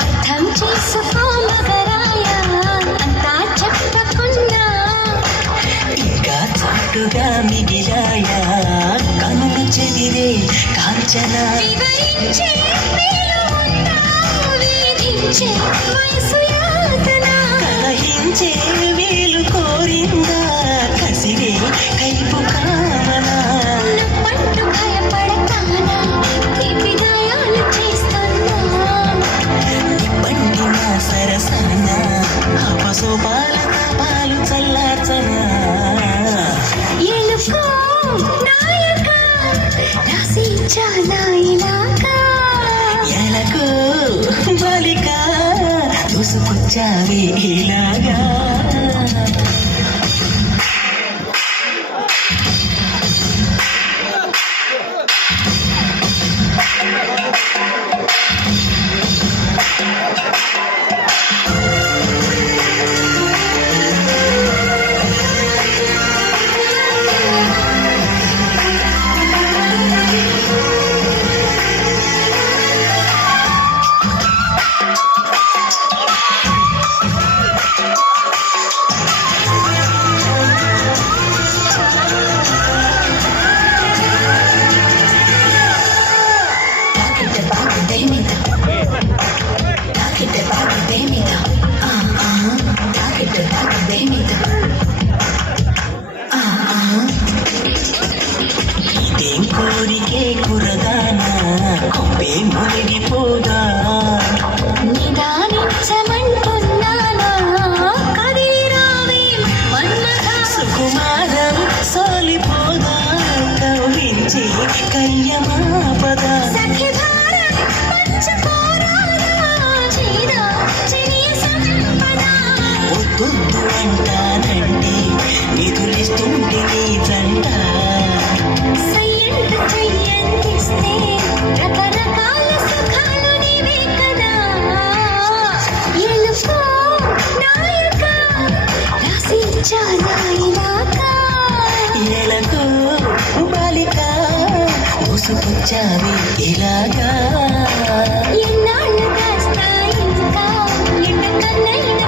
అర్థం చేసుకో మగరాయ. అంతా చెప్పకున్నా ఇంకా చాటుగా మిగిలాయా? చెదిరే కాంచన. కలహించే దూసుకొచ్చావే ఇలాగా ఇదేం కోరికే కురదానా కొంపే మునిగిపోదా? నిదానించమంటున్నానా? కదిలి రావే మన్మథ. సుకుమారం సోలిపోదా? కౌలించి కయ్యమాపదా సఖి భారత్ పంచకోరాలా చేదా చెలియ సంపద వద్దొద్దు అంటానంటే నిధులిస్తుంటే ఎలకు బాలిక ఊసుకొచ్చావి ఇలాగా. ఎన్నాళ్ళు దాస్తా ఇంకా ఎండకన్నైన